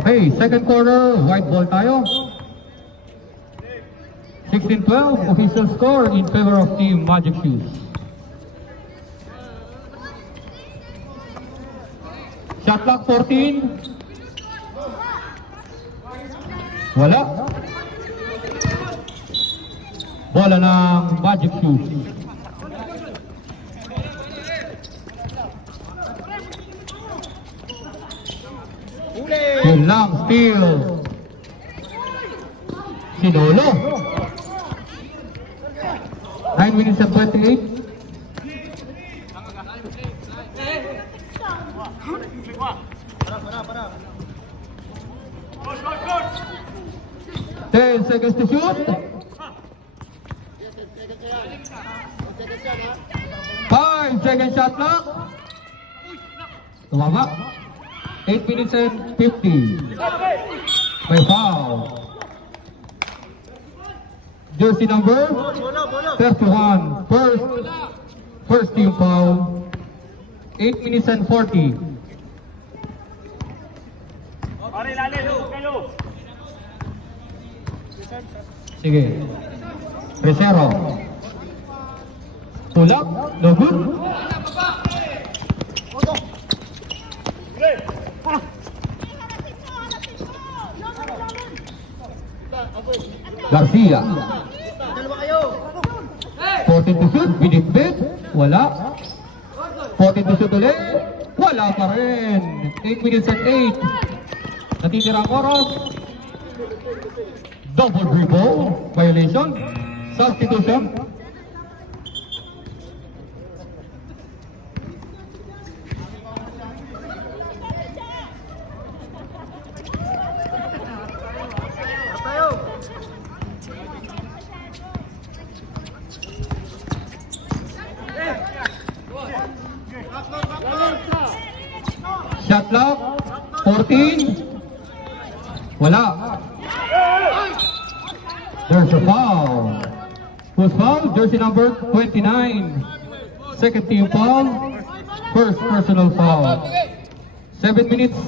Okay, second quarter, white ball tayo. 16-12, official score in favor of Team Magic Shoes. Shot clock 14. Wala. Bola ng Magic Shoes. Yun lang, steal. Sinolo. 9 minutes and 28. Ten seconds to shoot. 5 second shot clock. Tumama. 8 minutes and 50. May foul. Jersey number 31. First team foul. 8 minutes and 40. Sige. Resero. Pull up. No good. Garcia. 14 to shoot. Binitbit. Wala. 14 to shoot ulit. Wala pa rin. 8 minutes and 8. Natitirang oras. Double dribble. Violation. Substitution. Shot clock 14. Wala. There's a foul. Who's foul? Jersey number 29. Second team foul. First personal foul. 7 minutes.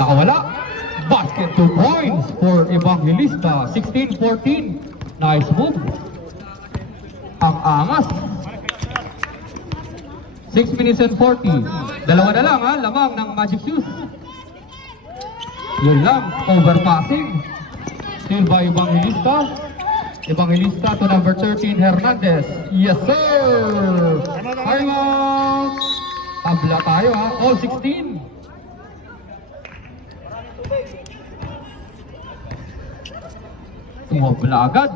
Nakawala. Basket 2 points for Evangelista. 16-14. Nice move. Ang angas. 6 minutes and 40. Dalawa na lang ha, lamang ng Magic Shoes. Yun lang, overpassing. Still by Evangelista. Evangelista to number 13, Hernandez. Yes sir! Time out! Tabla tayo ha, all 16. Tumabla agad.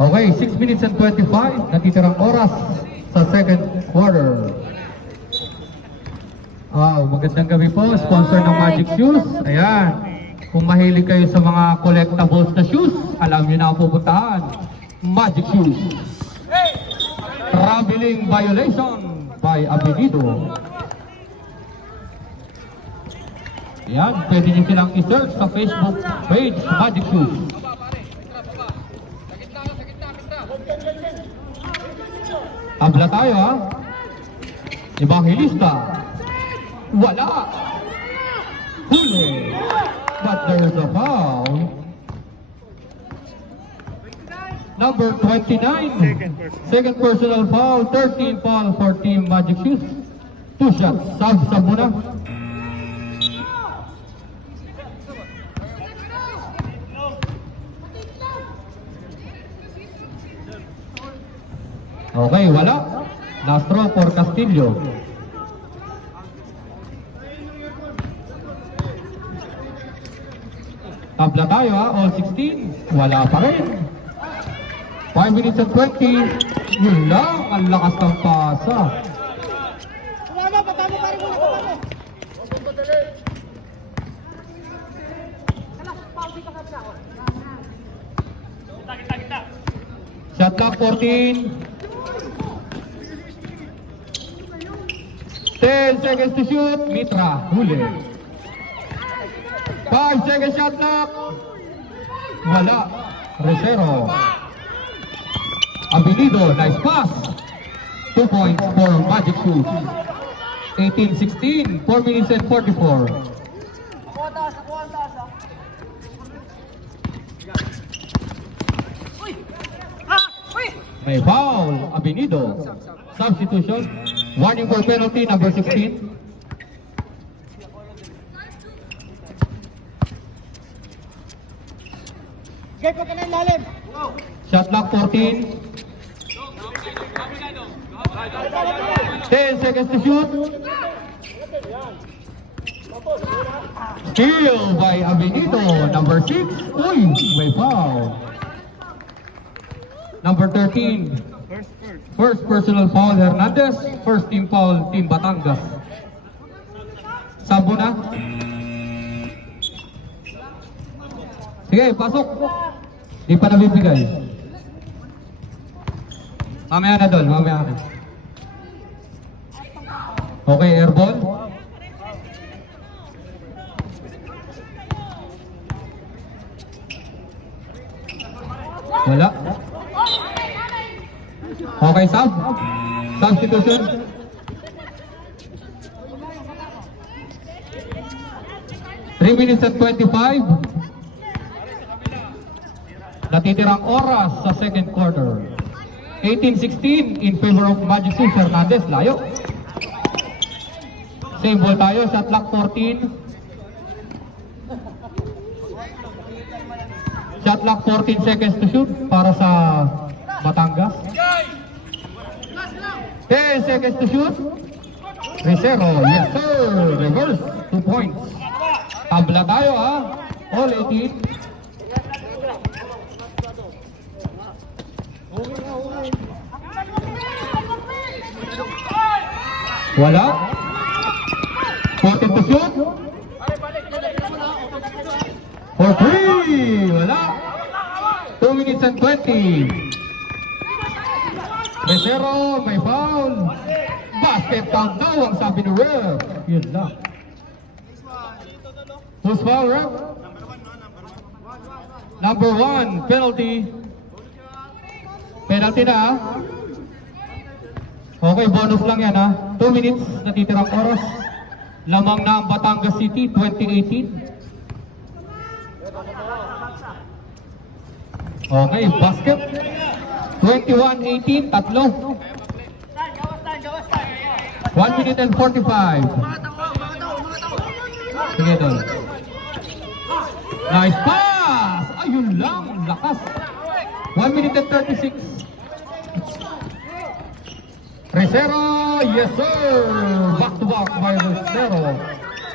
Okay, 6 minutes and 25. Natitirang oras sa second quarter. Wow, magandang gabi po. Sponsor ng Magic Shoes. Ayan. Kung mahilig kayo sa mga collectibles na shoes, alam niyo na ang pupuntahan. Magic Shoes. Traveling Violation by Abinido. Ayan, pwede niyo silang i-search sa Facebook page Magic Shoes. Abla tayo ha. Evangelista. Wala. Huli. But there's a foul. Number 29. Second personal foul. 13 foul for Team Magic Shoes. 2 shots. Sub muna. Okay, wala. Nastro for Castillo. Tabla tayo ha, all 16. Wala pa rin. 5 minutes and 20. Yun lang, ang lakas ng pasa. Shot clock 14. 10 seconds to shoot. Mitra, huli. 5 seconds shot clock. Wala. Rosero. Abilido, nice pass. 2 points for Magic Shoes. 18-16, 4 minutes and 44. May foul, Abinido. Substitution. Warning for penalty, number 16. Shot clock 14. 10 seconds to shoot. Steal by Abinido, number 6. Uy, may foul. Number 13. First personal foul, Hernandez. First team foul, Team Batangas. Sambo na. Sige, pasok. Di pa nabibigay. Mamaya na doon, mamaya na. Okay, airball. Wala. Okay, sub. Substitution. Three minutes and 25. Natitirang oras sa second quarter. 18-16 in favor of Magic Shoes. Hernandez, layo. Same ball tayo, shot clock 14. Shot clock 14 seconds to shoot para sa Batangas. 10 seconds to shoot. Rosero, yes sir. Reverse, 2 points. Tabla tayo ha. All 18. Wala. 14 to shoot. For 3. Wala. 2 minutes and 20. Rosero, may foul. Basket count daw ang sabi ni ref. Yun lang. Who's foul, ref? Number 1, penalty. Penalty na ha. Okay, bonus lang yan ha. 2 minutes, natitirang oras. Lamang na ang Batangas City, 2018. Okay, basket. 21-18, tatlo. 1 minute and 45. Sige doon. Nice pass! Ayun lang, lakas. 1 minute and 36. Rosero, yes sir! Back to back by Rosero.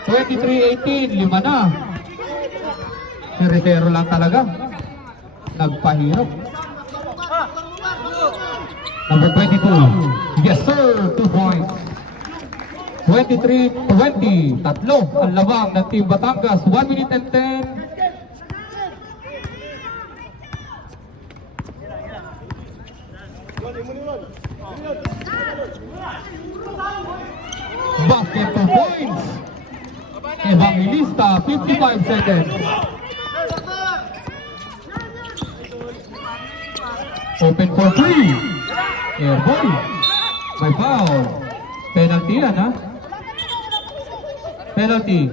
23-18, 5 na. Si Rosero lang talaga. Nagpahirap. Number 22. Yes sir, 2 points. 23-20. Tatlo ang labang ng Team Batangas. 1 minute and 10. Basket 2 points. Evangelista, 55 seconds. Open for 3. Airball. May foul. Penalty yan ha. Penalty.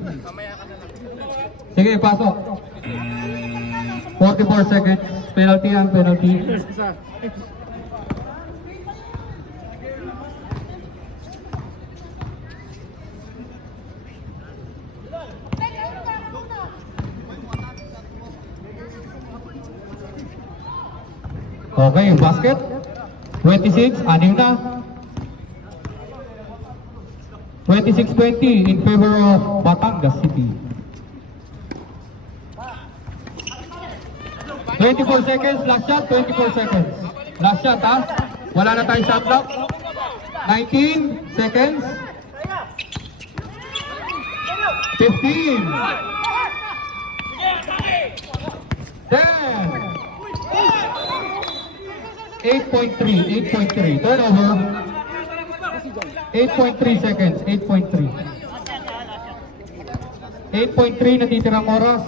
Sige, pasok. 44 seconds. Penalty yan, penalty. Okay, basket. 26, anim na. 26-20 in favor of Batangas City. 24 seconds, last shot, 24 seconds. Last shot ha. Wala na tayong shot clock. 19 seconds. 15. 10. 8.3. Turnover. 8.3 seconds. 8.3. 8.3 natitirang oras.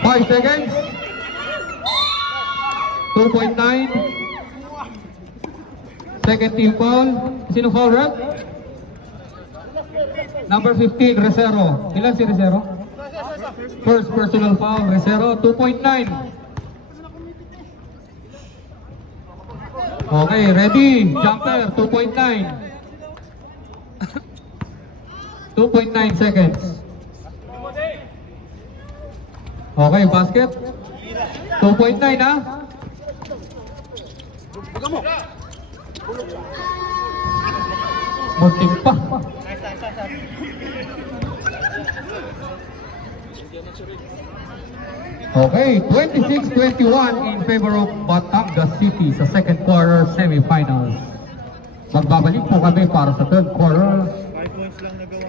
5 seconds. 2.9. Second team foul. Sino foul, rep? Number 15, Resero. Ilan si Resero? First personal foul, Resero. 2.9. Okay, ready. Jumper, 2.9. 2.9 seconds. Okay, basket. 2.9 ha? Muntik pa. Okay, 26-21 in favor of Batangas City sa second quarter semifinals. Magbabalik po kami para sa third quarter